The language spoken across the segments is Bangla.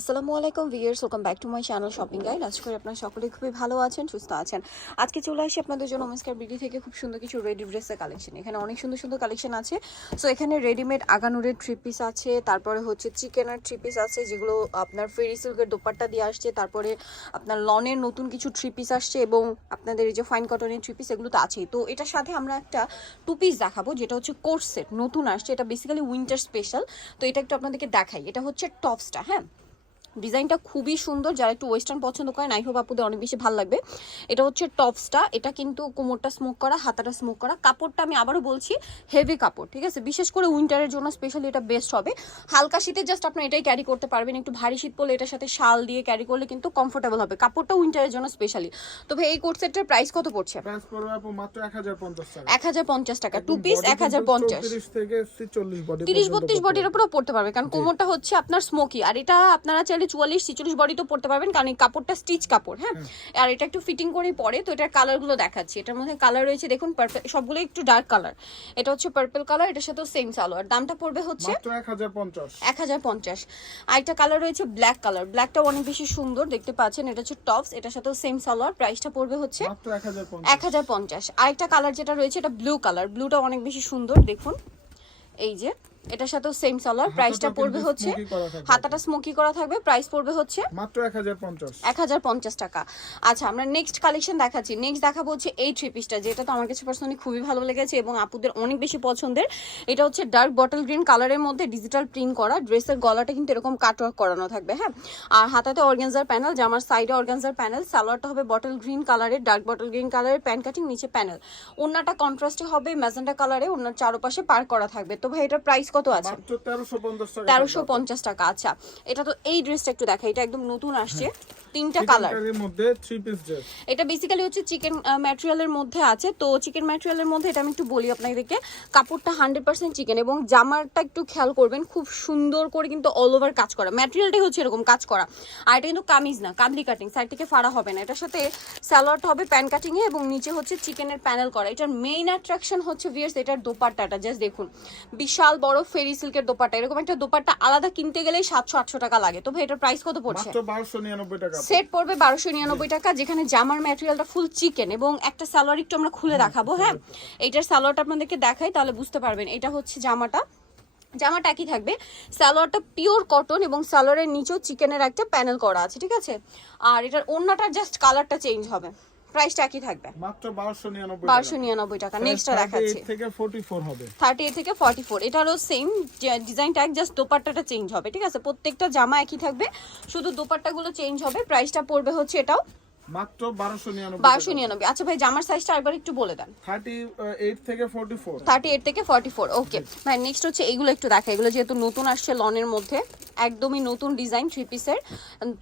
আসসালামু আলাইকুম viewers, welcome back to my channel shopping guide. আশা করি আপনারা সকলেই খুবই ভালো আছেন, সুস্থ আছেন। আজকে চলে আসি আপনাদের জন্য ওমেন্সকার বিডি থেকে খুব সুন্দর কিছু রেডি ড্রেসের কালেকশন। এখানে অনেক সুন্দর সুন্দর কালেকশন আছে। সো এখানে রেডিমেড আগানুরের থ্রি পিস আছে, তারপরে হচ্ছে চিকেনের থ্রি পিস আছে যেগুলো আপনার ফেরি সিল্কের দোপাট্টা দিয়ে আসছে, তারপরে আপনার লনের নতুন কিছু থ্রি পিস আসছে এবং আপনাদের এই যে ফাইন কটনের থ্রি পিস এগুলো তো আছেই। তো এটার সাথে আমরা একটা টু পিস দেখাবো যেটা হচ্ছে কোর্স সেট নতুন আসছে, এটা বেসিক্যালি উইন্টার স্পেশাল। তো এটা একটু আপনাদেরকে দেখাই। এটা হচ্ছে টপসটা, হ্যাঁ, ডিজাইনটা খুবই সুন্দর। যারা একটু ওয়েস্টার্ন পছন্দ করেন আই হোপ আপুদের অনেক বেশি ভালো লাগবে। এটা হচ্ছে টপসটা, এটা কিন্তু কোমরটা স্মোক করা, হাতাটা স্মোক করা। কাপড়টা আমি আবারও বলছি হেভি কাপড়, ঠিক আছে। বিশেষ করে উইন্টারের জন্য স্পেশালি এটা বেস্ট হবে। হালকা শীতে জাস্ট আপনি এটাই ক্যারি করতে পারবেন, একটু ভারী শীত পড়লে এটার সাথে শাল দিয়ে ক্যারি করলে কিন্তু কমফোর্টেবল হবে। কাপড়টা উইন্টারের জন্য স্পেশালি। তো ভাই এই কোট সেটের প্রাইস কত পড়ছে? প্রাইস পড়বে আপু মাত্র 1050 টাকা। 1050 টাকা, টু পিস 1050। 30 থেকে 40 বডি 30-32 বডির উপরও পড়তে পারবে, কারণ কোমরটা হচ্ছে আপনার স্মোকি। আর এটা আপনারা চাইলে 44-46 বডি তো পড়তে পারবেন, কারণ এই কাপড়টা স্টিচ কাপড়, হ্যাঁ। আর এটা একটু ফিটিং করেই পরে। তো এটার কালারগুলো দেখাচ্ছি। এটার মধ্যে কালার রয়েছে দেখুন, পার্পল, সবগুলো একটু ডার্ক কালার। এটা হচ্ছে পার্পল কালার, এটার সাথেও সেম সালোয়ার। দামটা পড়বে হচ্ছে মাত্র 1050। 1050। আর একটা কালার রয়েছে ব্ল্যাক কালার, ব্ল্যাকটা অনেক বেশি সুন্দর দেখতে পাচ্ছেন। এটা হচ্ছে টপস, এটার সাথেও সেম সালোয়ার। প্রাইসটা পড়বে হচ্ছে মাত্র 1050। 1050। আরেকটা কালার যেটা রয়েছে এটা ব্লু কালার, ব্লুটা অনেক বেশি সুন্দর দেখুন। এই যে এটার সাথেও সেম সালোয়ার। প্রাইসটা পড়বে হচ্ছে, হাতাটা স্মোকি করা থাকবে। প্রাইস পড়বে হচ্ছে মাত্র 1050। 1050 টাকা। আচ্ছা, আমরা নেক্সট কালেকশন দেখাচ্ছি। নেক্সট দেখাবো হচ্ছে এই থ্রি পিসটা, যেটা তো আমার কাছে পার্সোনালি খুবই ভালো লেগেছে এবং আপুদের অনেক বেশি পছন্দের। এটা হচ্ছে ডার্ক বটল গ্রিন কালারের মধ্যে ডিজিটাল প্রিন্ট করা। ড্রেসের গলাটা কিন্তু এরকম কাটওয়ার্ক করানো থাকবে, হ্যাঁ। আর হাতাতে অর্গানজার প্যানেল, জামার সাইডে অর্গানজার প্যানেল। সালোয়ারটা হবে বটল গ্রিন কালারের, ডার্ক বটল গ্রিন কালারের, প্যান্ট কাটিং, নিচে প্যানেল। ওন্নাটা কন্ট্রাস্টে হবে ম্যাজেন্টা কালারে, ওন্নার চারপাশে পার করা থাকবে। তো ভাই এটার প্রাইস কত আছে? মাত্র 1350 টাকা। 1350 টাকা। আচ্ছা, এটা তো এই ড্রেসটা একটু দেখা, এটা একদম নতুন আসছে, তিনটা কালার এর মধ্যে 3 পিস ড্রেস। এটা বেসিক্যালি হচ্ছে চিকেন ম্যাটেরিয়ালের মধ্যে আছে। তো চিকেন ম্যাটেরিয়ালের মধ্যে এটা আমি একটু বলি আপনাদেরকে, কাপড়টা 100% চিকেন এবং জামারটা একটু খেয়াল করবেন, খুব সুন্দর করে কিন্তু অল ওভার কাজ করা। ম্যাটেরিয়ালটাই হচ্ছে এরকম কাজ করা। আর এটা কিন্তু কামিজ না, কাঁদলি কাটিং, সাইড থেকে ফাড়া হবে না। এটার সাথে সালোয়ারটা হবে প্যান্ট কাটিং এ এবং নিচে হচ্ছে চিকেনের প্যানেল করা। এটার মেইন অ্যাট্রাকশন হচ্ছে ভিউয়ার্স এটার দোপাট্টাটা, জাস্ট দেখুন, বিশাল বড় ফেরি সিল্কের দোপাট্টা। এরকম একটা দোপাট্টা আলাদা কিনতে গেলেই 700-800 টাকা লাগে। তো ভাই এটার প্রাইস কত পড়ছে? মাত্র 1299 টাকা। সেট পড়বে 1299 টাকা, যেখানে জামার ম্যাটেরিয়ালটা ফুল চিকেন এবং একটা সালোয়ার একটু আমরা খুলে দেখাবো, হ্যাঁ। এইটার সালোয়ারটা আপনাদেরকে দেখাই, তাহলে বুঝতে পারবেন। এটা হচ্ছে জামাটা, জামাটা একই থাকবে। সালোয়ারটা পিওর কটন এবং সালোয়ারের নিচেও চিকেনের একটা প্যানেল করা আছে, ঠিক আছে। আর এটার ওড়নাটার জাস্ট কালারটা চেঞ্জ হবে। প্রাইসটা একই থাকবে মাত্র 1299 টাকা। 1299 টাকা। নেক্সটটা দেখাচ্ছি, 38 থেকে 44 হবে। 38 থেকে 44। এটারও সেম ডিজাইনটা, জাস্ট দোপাট্টাটা চেঞ্জ হবে, ঠিক আছে। প্রত্যেকটা জামা একই থাকবে, শুধু দোপাট্টাগুলো চেঞ্জ হবে। প্রাইসটা পড়বে হচ্ছে এটাও মাত্র 1299 1299। আচ্ছা ভাই, জামার সাইজটা আরেকবার একটু বলে দেন। 38 থেকে 44। 38 থেকে 44, ওকে ভাই। নেক্সট হচ্ছে এইগুলো একটু দেখা, এগুলো যেহেতু নতুন আসছে লনের মধ্যে, একদমই নতুন ডিজাইন থ্রি পিসের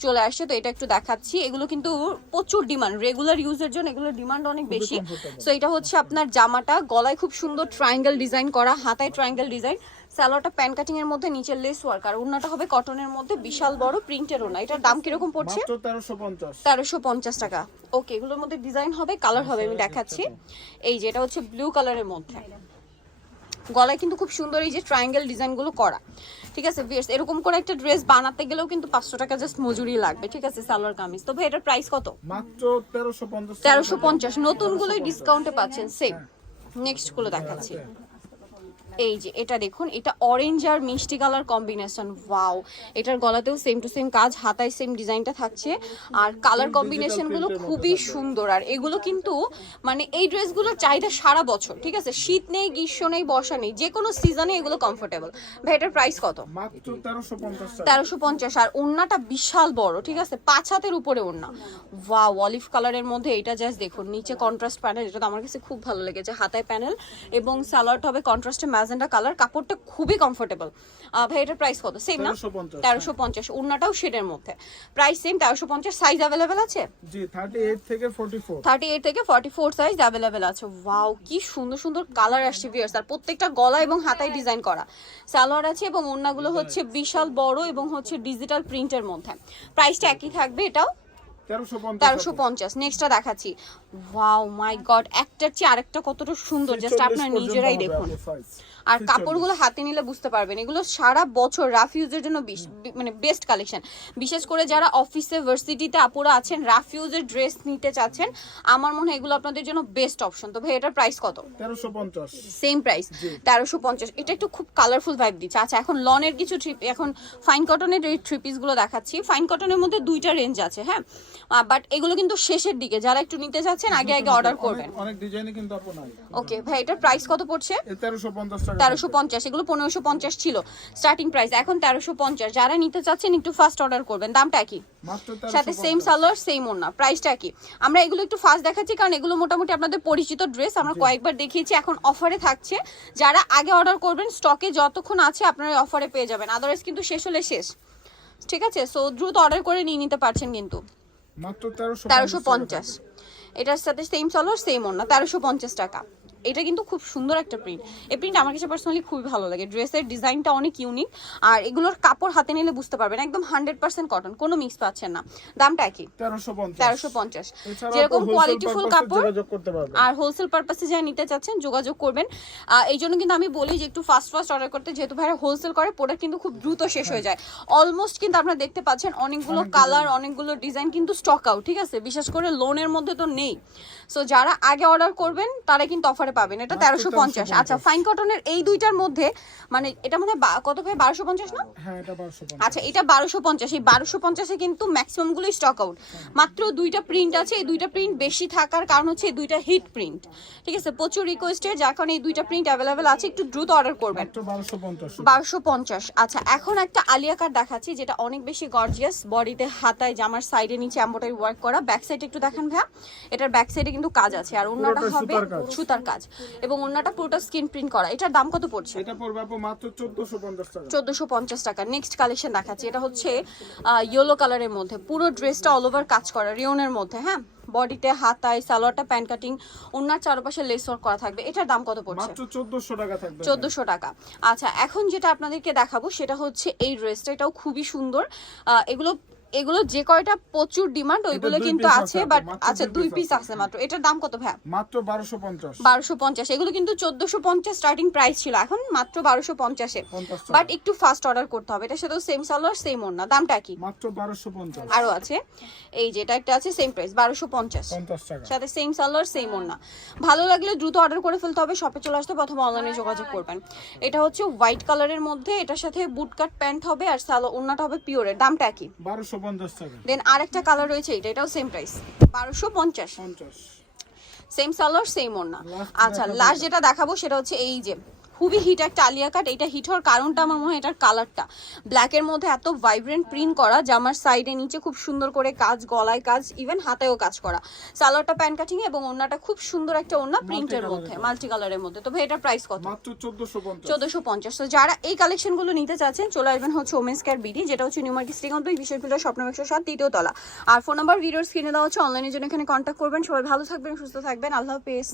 চলে আসছে। তো এটা একটু দেখাচ্ছি। এগুলো কিন্তু প্রচুর ডিমান্ড, রেগুলার ইউজের জন্য এগুলোর ডিমান্ড অনেক বেশি। সো এটা হচ্ছে আপনার জামাটা, গলায় খুব সুন্দর ট্রায়াঙ্গেল ডিজাইন করা, হাতায় ট্রায়াঙ্গেল ডিজাইন, সালোয়ারটা প্যান্ট কাটিং এর মধ্যে, নিচে লেস ওয়ার্ক, আর ওড়নাটা হবে কটনের মধ্যে, বিশাল বড় প্রিন্টের ওড়না। এটার দাম কিরকম পড়ছে? মাত্র 1350। 1350 টাকা। ওকে, এগুলোর মধ্যে ডিজাইন হবে, কালার হবে, আমি দেখাচ্ছি। এই যে এটা হচ্ছে ব্লু কালারের মধ্যে, গলায় কিন্তু খুব সুন্দর এই যে ট্রায়াঙ্গেল ডিজাইনগুলো করা, ঠিক আছে ভিউয়ার্স। এরকম করে একটা ড্রেস বানাতে গেলেও কিন্তু 500 টাকা জাস্ট মজুরি লাগবে, ঠিক আছে, সালোয়ার কামিজ। তো ভাই এটার প্রাইস কত? মাত্র 1350। 1350। নতুনগুলোই ডিসকাউন্টে পাচ্ছেন সেম। নেক্সট গুলো দেখাচ্ছি। এই যে এটা দেখুন, এটা অরেঞ্জ আর মিষ্টি কালার কম্বিনেশন, ওয়াও। এটার গলাতেও সেম টু সেম কাজ, হাতায় সেম ডিজাইনটা থাকছে, আর কালার কম্বিনেশন গুলো খুবই সুন্দর। আর এগুলো কিন্তু মানে এই ড্রেসগুলোর চাহিদা সারা বছর, ঠিক আছে। শীত নেই, গ্রীষ্ম নেই, বর্ষা নেই, যে কোনো সিজনে এগুলো কমফোর্টেবল। ভাই এটার প্রাইস কত? মাত্র 1350 টাকা। 1350। আর ওড়নাটা বিশাল বড়, ঠিক আছে, 5 হাতের উপরে ওড়না, ওয়াও। অলিভ কালারের মধ্যে এটা জাস্ট দেখুন, নিচে কন্ট্রাস্ট প্যানেল, এটা তো আমার কাছে খুব ভালো লেগেছে, হাতায় প্যানেল এবং সালোয়ারটা হবে কন্ট্রাস্টে ম্যাজেন্টা কালার। কাপড়টা খুবই কমফোর্টেবল। ভাই এটার প্রাইস কত? সেম না? 1350। ওড়নাটাও শেডের মধ্যে, প্রাইস সেম 1350। সাইজ अवेलेबल আছে? জি, 38 থেকে 44। 38 থেকে 44 সাইজ अवेलेबल আছে। ওয়াও, কি সুন্দর সুন্দর কালার আসছে ভিউয়ার্স। আর প্রত্যেকটা গলা এবং হাতায় ডিজাইন করা, সালোয়ার আছে এবং ওড়নাগুলো হচ্ছে বিশাল বড় এবং হচ্ছে ডিজিটাল প্রিন্টের মধ্যে। প্রাইসটা একই থাকবে, এটাও 1350। নেক্সটটা দেখাচ্ছি। ওয়াও মাই গড, একটার চেয়ে আরেকটা কতটা সুন্দর, জাস্ট আপনারা নিজেরাই দেখুন। আর কাপড়গুলো হাতে নিলে বুঝতে পারবেন এগুলো সারা বছর রাফ ইউজের জন্য মানে বেস্ট কালেকশন। বিশেষ করে যারা অফিসে ভার্সিটিতে আপুরা আছেন, রাফ ইউজের ড্রেস নিতে চাচ্ছেন, আমার মনে হয় এগুলো আপনাদের জন্য বেস্ট অপশন। তো ভাই এটার প্রাইস কত? 1350। Same price 1350। এটা একটু খুব কালারফুল ভাইব দিচ্ছে। আচ্ছা এখন লনের কিছু এখন ফাইন কটনের এই থ্রি পিস গুলো দেখাচ্ছি। ফাইন কটনের মধ্যে দুইটা রেঞ্জ আছে, হ্যাঁ, বাট এগুলো কিন্তু শেষের দিকে, যারা একটু নিতে চাচ্ছেন আগে আগে অর্ডার করবেন। অনেক ডিজাইনে কিন্তু আপু নাই। ওকে ভাই এটার প্রাইস কত পড়ছে? 1350 টাকা। 1350। এগুলো 1550 ছিল স্টার্টিং প্রাইস, এখন 1350। যারা নিতে চাচ্ছেন একটু ফাস্ট অর্ডার করবেন। দামটা কি? মাত্র সাথে সেম সালোয়ার সেম ওড়না, প্রাইসটা কি? আমরা এগুলো একটু ফাস্ট দেখাচ্ছি কারণ এগুলো মোটামুটি আপনাদের পরিচিত ড্রেস, আমরা কয়েকবার দেখিয়েছি, এখন অফারে থাকছে। যারা আগে অর্ডার করবেন স্টকে যতক্ষণ আছে আপনারা অফারে পেয়ে যাবেন, আদারওয়াইজ কিন্তু শেষ হলে শেষ, ঠিক আছে? সো দ্রুত অর্ডার করে নিয়ে নিতে পারছেন কিন্তু। মাত্র 1350। এটার সাথে সেম সালোয়ার সেম ওড়না, 1350 টাকা। এটা কিন্তু খুব সুন্দর একটা প্রিন্ট। এই প্রিন্ট আমার কাছে পার্সোনালি খুবই ভালো লাগে। ড্রেসের ডিজাইনটা অনেক ইউনিক, আর এগুলোর কাপড় হাতে নিলে বুঝতে পারবেন একদম 100% কটন, কোনো মিক্স পাচ্ছেন না। দামটা কি? 1350। যেরকম কোয়ালিটিফুল কাপড় আর হোলসেল পারপাসে যারা নিতে চাচ্ছেন যোগাযোগ করবেন। এই জন্য কিন্তু আমি বলি যে একটু ফাস্ট অর্ডার করতে, যেহেতু ভাইরা হোলসেল করে, প্রোডাক্ট কিন্তু খুব দ্রুত শেষ হয়ে যায়। অলমোস্ট কিন্তু আপনারা দেখতে পাচ্ছেন অনেকগুলো কালার, অনেকগুলো ডিজাইন কিন্তু স্টক আউট, ঠিক আছে? বিশেষ করে লোনের মধ্যে তো নেই। সো যারা আগে অর্ডার করবেন তারা কিন্তু অফারে পাবেন। এটা 1350। আচ্ছা ফাইন কটনের এই দুইটার মধ্যে মানে এটা মনে হয় কত ভাই? 1250 না? হ্যাঁ এটা 1250। আচ্ছা এটা 1250। এই 1250-এ কিন্তু ম্যাক্সিমাম গুলো স্টক আউট। মাত্র দুইটা প্রিন্ট আছে। এই দুইটা প্রিন্ট বেশি থাকার কারণ হচ্ছে এই দুইটা হিট প্রিন্ট, ঠিক আছে? প্রচুর রিকোয়েস্টের, যার কারণে এই দুইটা প্রিন্ট অ্যাভেলেবেল আছে, একটু দ্রুত অর্ডার করবেন। মাত্র 1250। 1250। আচ্ছা এখন একটা আলিয়া কাট দেখাচ্ছি যেটা অনেক বেশি গর্জিয়াস। বডিতে হাতায় জামার সাইডে নিচে এমব্রয়ডারি ওয়ার্ক করা। ব্যাক সাইডে একটু দেখেন ভাইয়া, এটার ব্যাক সাইডে কিন্তু কাজ আছে, আর ওন্নাটা হবে সুতার কাজ এবং ওন্নাটা পুরোটা স্কিন প্রিন্ট করা। এটার দাম কত পড়ছে? এটা পড়বে আপু মাত্র 1450 টাকা। 1450 টাকা। নেক্সট কালেকশন দেখাচ্ছি, এটা হচ্ছে ইয়েলো কালারের মধ্যে, পুরো ড্রেসটা অল ওভার কাজ করা রিওনের মধ্যে, হ্যাঁ। বডিতে হাতায় সালোয়ারটা প্যান্ট কাটিং, ওন্নার চারপাশে লেস ওয়ার্ক করা থাকবে। এটার দাম কত পড়ছে? মাত্র 1400 টাকা থাকবে। 1400 টাকা। আচ্ছা এখন যেটা আপনাদেরকে দেখাবো সেটা হচ্ছে এই ড্রেসটা, এটাও খুবই সুন্দর। এগুলো যে কয়টা প্রচুর ডিমান্ড ওইগুলো কিন্তু আছে, বাট আচ্ছা 2 পিস আছে মাত্র। এটার দাম কত ভাই? মাত্র 1250। 1250। এগুলো কিন্তু 1450 স্টার্টিং প্রাইস ছিল, এখন মাত্র 1250-এ। বাট একটু ফাস্ট অর্ডার করতে হবে। এটার সাথে সেম সালোয়ার সেম ওড়না। দামটা কি? মাত্র 1250। আরো আছে, এই যে এটা একটা আছে সেম প্রাইস 1250 টাকা, সাথে সেম সালোয়ার সেম ওড়না। ভালো লাগলে দ্রুত অর্ডার করে ফেলতে হবে, শপে চলে আসতে প্রথমে অনলাইনে যোগাযোগ করবেন। এটা হচ্ছে হোয়াইট কালারের মধ্যে, এটার সাথে বুট কাট প্যান্ট হবে আর ওড়নাটা হবে পিওরের। দামটা কি? 1250 টাকা। দেন আরেকটা কালার রয়েছে, এটাও same price 1250। Same salwar same ওড়না। আচ্ছা লাস্ট যেটা দেখাবো সেটা হচ্ছে এই যে খুবই হিট একটা আলিয়া কাট। এটা হিট হওয়ার কারণটা আমার মনে হয় এটার কালারটা, ব্ল্যাকের মধ্যে এত ভাইব্রেন্ট প্রিন্ট করা, জামার সাইডে নিচে খুব সুন্দর করে কাজ, গলায় কাজ, ইভেন হাতেও কাজ করা। সালোয়ারটা প্যান্ট কাটিং এবং ওড়নাটা খুব সুন্দর একটা ওড়না প্রিন্টের মধ্যে, মাল্টি কালারের মধ্যে। তবে এটার প্রাইস কত? মাত্র 1450। 1450। তো যারা এই কালেকশনগুলো নিতে চাচ্ছেন চলে আসবেন হচ্ছে ওমেন্স কেয়ার বিডি, যেটা হচ্ছে নিউ মার্কেট সিটি কমপ্লেক্স, বিশেষ ফিল্টার, স্বপ্ন 107, দ্বিতীয় তলা। আর ফোন নাম্বার ভিডিওর স্ক্রিনে দেওয়া হচ্ছে, অনলাইনের জন্য এখানে কন্ট্যাক্ট করবেন। সবাই ভালো থাকবেন, সুস্থ থাকবেন, আল্লাহ হাফেজ।